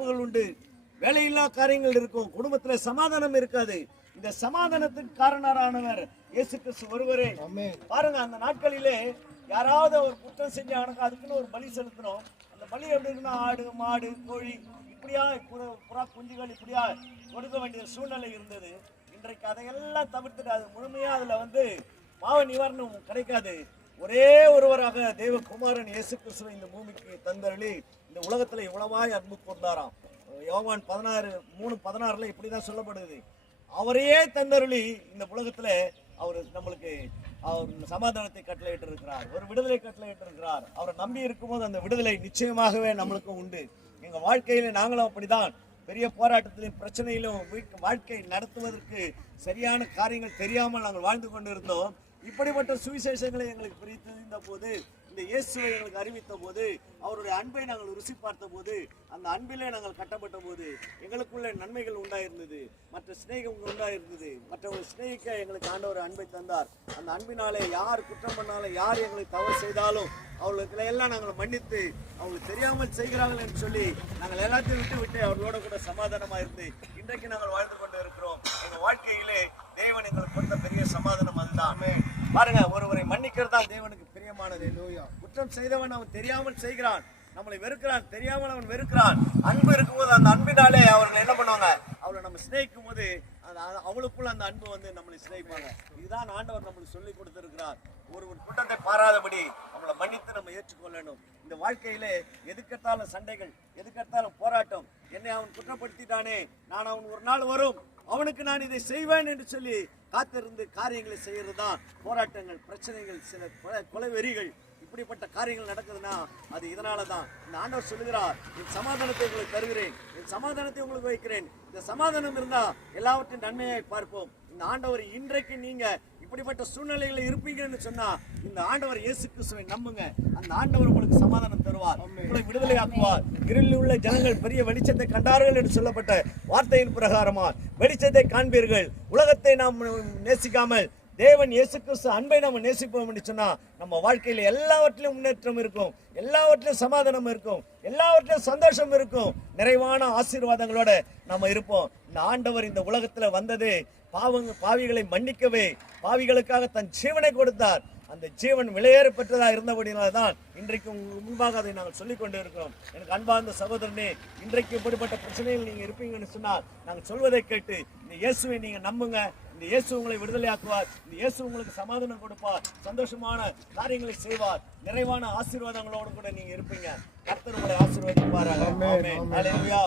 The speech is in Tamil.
இழப்புகள் உண்டு, வேலையில்லா காரியங்கள் இருக்கும், குடும்பத்துல சமாதானம் இருக்காது. இந்த சமாதானத்துக்கு காரணரானவர் இயேசு கிறிஸ்து ஒருவரே. பாருங்க, அந்த நாட்களிலே யாராவது ஒரு குற்றம் செஞ்சாங்க, அதுக்குன்னு ஒரு பலி செலுத்தணும். அந்த பலி எப்படி இருக்குன்னா, ஆடு, மாடு, கோழி, இப்படியா புறா குஞ்சுகள் இப்படியா கொடுக்க வேண்டிய சூழ்நிலை இருந்தது. இன்றைக்கு அதையெல்லாம் தவிர்த்துட்டு அது முழுமையா அதுல பாவ நிவாரணம் கிடைக்காது. ஒரே ஒருவராக தேவகுமாரன் இயேசு கிறிஸ்துவை இந்த பூமிக்கு தந்தருளி இந்த உலகத்துல இவ்வளவாய் அன்பு கொண்டாராம். யோவான் 16:3-16 இப்படிதான் சொல்லப்படுது. அவரையே தந்தருளி இந்த உலகத்துல அவர் நம்மளுக்கு அவர் சமாதானத்தை கட்டளையிட்டு இருக்கிறார், ஒரு விடுதலை கட்டளையிட்டு இருக்கிறார். அவரை நம்பி இருக்கும்போது அந்த விடுதலை நிச்சயமாகவே நம்மளுக்கு உண்டு. எங்க வாழ்க்கையில நாங்களும் அப்படிதான் பெரிய போராட்டத்திலும் பிரச்சனையிலும் வாழ்க்கை நடத்துவதற்கு சரியான காரியங்கள் தெரியாமல் நாங்கள் வாழ்ந்து கொண்டிருந்தோம். இப்படிப்பட்ட சுவிசேஷங்களை எங்களுக்கு பிரித்திருந்த போது, இந்த இயேசுவை எங்களுக்கு அறிவித்த போது, அவருடைய அன்பை நாங்கள் ருசி பார்த்த போது, அந்த அன்பிலே நாங்கள் கட்டப்பட்ட போது எங்களுக்குள்ள நன்மைகள் உண்டாயிருந்தது, மற்ற சிநேகம் உண்டாயிருந்தது. மற்றவர்கள் சிநேகிக்க எங்களுக்கு ஆண்டவர் அன்பை தந்தார். அந்த அன்பினாலே யார் குற்றம் பண்ணாலும், யார் எங்களுக்கு தவறு செய்தாலும் அவர்களுக்கு எல்லாம் நாங்கள் மன்னித்து, அவங்களுக்கு தெரியாமல் செய்கிறார்கள் என்று சொல்லி நாங்கள் எல்லாத்தையும் விட்டு அவர்களோட கூட சமாதானமாக இருந்து இன்றைக்கு நாங்கள் வாழ்ந்து கொண்டு இருக்கிறோம். எங்கள் வாழ்க்கையிலே தேவன் எங்களுக்கு கொடுத்த பெரிய சமாதானம் அதுதான். பாருங்க, ஒருவரை மன்னிக்கிறது தான் தேவனுக்கு பிரியமானது. குற்றம் செய்தவன் அவன் தெரியாமல் செய்கிறான், நம்மளை வெறுக்கிறான், தெரியாமல் அவன் வெறுக்கிறான். அன்பு இருக்கும்போது அந்த அன்பினாலே அவர்கள் என்ன பண்ணுவாங்க, அவளை நம்ம சிநேகிக்கும் போது அவளுக்குள்ள அந்த அன்பு நம்மளை சிநேகிப்பாங்க. இதுதான் ஆண்டவர் நம்மளுக்கு சொல்லி கொடுத்திருக்கிறார். ஒரு குற்றத்தை பாராதபடி நம்மளை மன்னித்து நம்ம ஏற்றுக்கொள்ளணும். இந்த வாழ்க்கையிலே எதுக்கெடுத்தாலும் சண்டைகள், எதுக்கெடுத்தாலும் போராட்டம். என்னை அவன் குற்றப்படுத்திட்டானே, நான் அவன் ஒரு நாள் வரும், அவனுக்கு நான் இதை செய்வேன் என்று சொல்லி காத்திருந்து காரியங்களை செய்யறது தான் போராட்டங்கள், பிரச்சனைகள், சில கொலை வெறிகள். இப்படிப்பட்ட காரியங்கள் நடக்குதுன்னா அது இதனால தான். இந்த ஆண்டவர் சொல்லுகிறார், என் சமாதானத்தை உங்களுக்கு தருகிறேன், என் சமாதானத்தை உங்களுக்கு வைக்கிறேன். இந்த சமாதானம் இருந்தா எல்லாவற்றையும் நன்மையை பார்ப்போம். இந்த ஆண்டவர் இன்றைக்கு நீங்க இப்படிப்பட்ட சூழ்நிலைகளை இருப்பீங்கன்னு சொன்னா இந்த ஆண்டவர் இயேசு கிறிஸ்துவை நம்புங்க. அந்த ஆண்டவர் உங்களுக்கு சமாதானம் தருவார், உங்களை விடுதலை ஆக்குவார். இருளில் உள்ள ஜனங்கள் பெரிய வெளிச்சத்தை கண்டார்கள் என்று சொல்லப்பட்ட வார்த்தையின் பிரகாரமா வெளிச்சத்தை காண்பீர்கள். உலகத்தை நாம் நேசிக்காமல் தேவன் இயேசு கிறிஸ்து அன்பை நம்ம நேசிப்போம் என்று சொன்னா நம்ம வாழ்க்கையில எல்லாவற்றிலும் முன்னேற்றம் இருக்கும், எல்லாவற்றிலும் சமாதானம் இருக்கும், எல்லாவற்றிலும் சந்தோஷம் இருக்கும், நிறைவான ஆசீர்வாதங்களோட நம்ம இருப்போம். இந்த ஆண்டவர் இந்த உலகத்துல வந்தது பாவிகளை மன்னிக்கவே, பாவிகளுக்காக தன் ஜீவனை கொடுத்தார். அந்த ஜீவன் விலையேற பெற்றதா இருந்தபடினால்தான் இன்றைக்கு உங்களுக்கு முன்பாக அதை நாங்கள் சொல்லிக் கொண்டு இருக்கிறோம். எனக்கு அன்பார்ந்த சகோதரனே, இன்றைக்கு இப்படிப்பட்ட பிரச்சனைகள் நீங்க இருப்பீங்கன்னு சொன்னால் நாங்கள் சொல்வதை கேட்டு இந்த இயேசுவை நீங்க நம்புங்க. இந்த இயேசு உங்களை விடுதலையாக்குவார், இந்த இயேசு உங்களுக்கு சமாதானம் கொடுப்பார், சந்தோஷமான காரியங்களை செய்வார், நிறைவான ஆசீர்வாதங்களோடு கூட நீங்க இருப்பீங்க. கர்த்தர் உங்களை ஆசீர்வதிப்பாராக. ஆமென். ஹல்லேலூயா.